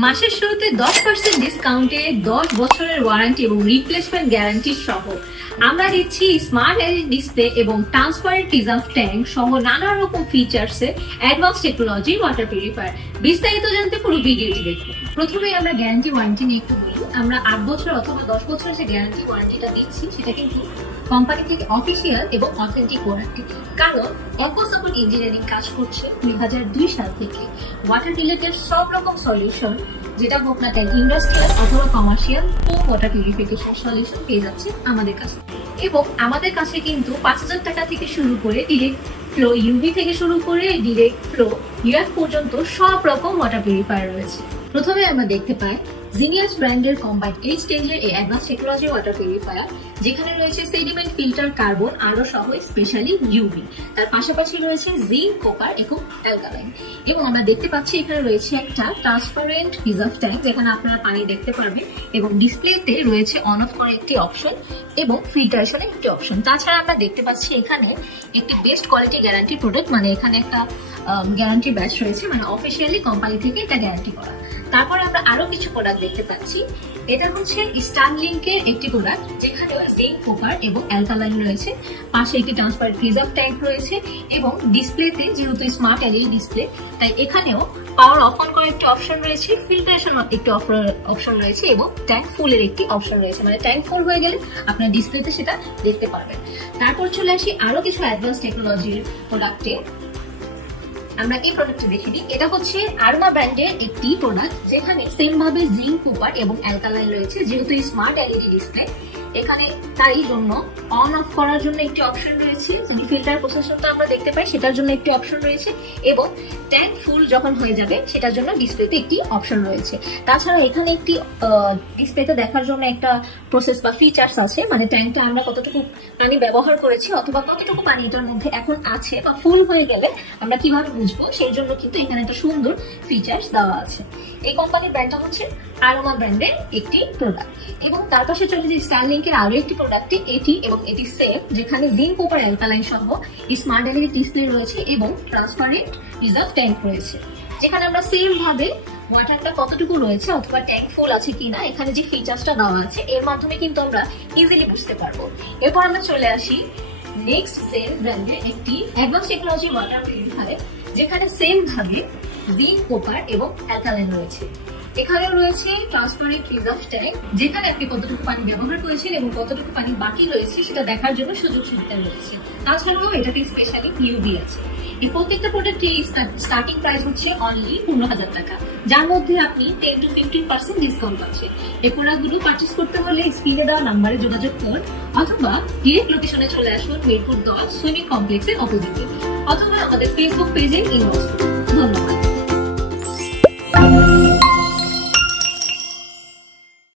মাসের শুরুতে 10% ডিসকাউন্টে 10 বছরের ওয়ারেন্টি এবং রিপ্লেসমেন্ট গ্যারান্টি সহ আমরা দিচ্ছি স্মার্ট এলইডি ডিসপ্লে এবং ট্রান্সপারেন্ট প্রিজার্ভ ট্যাঙ্ক সহ নানা রকম ফিচার্সে অ্যাডভান্স টেকনোলজি ওয়াটার পিউরিফায়ার। বিস্তারিত জানতে পুরো ভিডিওটি দেখুন। প্রথমে আমরা গ্যারান্টি ওয়ারেন্টি নিয়ে একটু বলি। আমরা 8 বছর অথবা 10 বছরের যে গ্যারান্টি ওয়ারেন্টিটা দিচ্ছি সেটা কিন্তু কোম্পানি থেকে অফিসিয়াল এবং অথেন্টিক ওয়ারেন্টি, কারণ একোসাপোর্ট ইঞ্জিনিয়ারিং কাজ করছে 2002 সাল থেকে ওয়াটার রিলেটেড সব রকম সলিউশন, যেটা হোক না কেন ইন্ডাস্ট্রিয়াল অথবা commercial home water purification solution পেয়ে যাচ্ছে আমাদের কাছে। এবং আমাদের কাছে কিন্তু 5000 টাকা থেকে শুরু করে ডিরেক্ট ফ্লো ইউভি থেকে শুরু করে ডিরেক্ট ফ্লো ইউএফ পর্যন্ত সব রকম ওয়াটার পিউরিফায়ার রয়েছে। প্রথমে আমরা দেখতে পাই জিনিয়াস ব্র্যান্ডের কম্বাইন্ড 8 স্টেজের এই অ্যাডভান্স টেকনোলজি ওয়াটার পিউরিফায়ার, যেখানে রয়েছে সেডিমেন্ট ফিল্টার, কার্বন আরো সহ স্পেশালি ইউভি। তার পাশাপাশি রয়েছে জিঙ্ক, কপার এবং অ্যালকালাইন। এবং আমরা দেখতে পাচ্ছি এখানে রয়েছে একটা ট্রান্সপারেন্ট প্রিজার্ভ ট্যাঙ্ক, যেখানে আপনারা পানি দেখতে পারবেন, এবং ডিসপ্লেতে রয়েছে অন অফ করার একটি অপশন এবং ফিল্টারেশনের একটি অপশন। তাছাড়া আমরা দেখতে পাচ্ছি এখানে একটি বেস্ট কোয়ালিটি গ্যারান্টি প্রোডাক্ট, মানে এখানে একটা গ্যারান্টি ব্যাচ রয়েছে, মানে অফিসিয়ালি কোম্পানি থেকে এটা গ্যারান্টি করা। তারপরে আমরা আরো কিছু প্রোডাক্ট দেখতে পাচ্ছি। এটা হচ্ছে স্টারলিংকের একটি প্রোডাক্ট, যেখানে জিঙ্ক, কপার এবং অ্যালকালাইন রয়েছে। পাশে একটি ট্রান্সপারেন্ট প্রিজার্ভ ট্যাঙ্ক রয়েছে এবং ডিসপ্লেতে যেহেতু স্মার্ট এলইডি ডিসপ্লে, তাই এখানেও পাওয়ার অফ অন করার একটি অপশন রয়েছে, ফিল্টারেশন একটি অপশন রয়েছে এবং ট্যাঙ্ক ফুলের একটি অপশন রয়েছে, মানে ট্যাঙ্ক ফুল হয়ে গেলে আপনার ডিসপ্লেতে সেটা দেখতে পারবেন। তারপর চলে আসি আরো কিছু অ্যাডভান্স টেকনোলজির প্রোডাক্টে। আমরা এই প্রোডাক্টটি দেখে নিই। এটা হচ্ছে আরমা ব্র্যান্ডের একটি প্রোডাক্ট, যেখানে সেম ভাবে জিঙ্ক, কপার এবং অ্যালকালাইন রয়েছে। যেহেতু স্মার্ট এলইডি ডিসপ্লে, এখানে তাই জন্য অন অফ করার জন্য একটি অপশন রয়েছে, ফিল্টার প্রসেসরটা আমরা দেখতে পাই সেটার জন্য একটি অপশন রয়েছে, এবং ট্যাঙ্ক ফুল যখন হয়ে যাবে সেটার জন্য ডিসপ্লেতে একটি অপশন রয়েছে। তাছাড়া এখানে একটি ডিসপ্লেতে দেখার জন্য একটা প্রসেস বা ফিচার্স আছে, মানে ট্যাঙ্কটা আমরা কতটুকু পানি ব্যবহার করেছি অথবা কতটুকু পানি এটার মধ্যে এখন আছে বা ফুল হয়ে গেলে আমরা কিভাবে বুঝবো, সেই জন্য কিন্তু এখানে একটা সুন্দর ফিচার্স দেওয়া আছে। এই কোম্পানির ব্র্যান্ডটা হচ্ছে আরোমা ব্র্যান্ডের একটি প্রোডাক্ট। এবং তার পাশে চলে যে স্টারলিংকের আরো একটি প্রোডাক্টে এটি এবং এটি সেম, যেখানে জিঙ্ক, কপার, অ্যালকালাইন সহ স্মার্ট এলইডি ডিসপ্লে রয়েছে এবং ট্রান্সপারেন্ট প্রিজার্ভ ট্যাঙ্ক রয়েছে, যেখানে আমরা সেম ভাবে ওয়াটারটা কতটুকু রয়েছে অথবা ট্যাঙ্ক ফুল আছে কিনা এখানে যে ফিচার্সটা দেওয়া আছে এর মাধ্যমে কিন্তু আমরা ইজিলি বুঝতে পারবো। এরপর আমরা চলে আসি নেক্সট সেম ব্র্যান্ডের একটি অ্যাডভান্স টেকনোলজি ওয়াটার পিউরিফায়ার, যেখানে সেম ভাবে জিঙ্ক, কপার এবং অ্যালকালাইন রয়েছে। এখানেও রয়েছে ট্রান্সপারেন্ট প্রিজার্ভ ট্যাঙ্ক, যেখানে আপনি কতটুকু পানি ব্যবহার করেছেন এবং কতটুকু পানি বাকি রয়েছে সেটা দেখার জন্য সুযোগ সুবিধা রয়েছে। তাছাড়াও এটাতে স্পেশালি ইউভি আছে। এই প্রত্যেকটা প্রোডাক্টের স্টার্টিং প্রাইস হচ্ছে অনলি 15,000 টাকা, যার মধ্যে আপনি 10 to 15% ডিসকাউন্ট পাচ্ছেন। এই প্রোডাক্টগুলো পারচেস করতে হলে স্ক্রিনে দেওয়া নাম্বারে যোগাযোগ করুন, অথবা ডিরেক্ট লোকেশনে চলে আসুন মিরপুর 10 সুইমিং কমপ্লেক্সের অপোজিটে, অথবা আমাদের ফেসবুক পেজে ইনবক্স করুন।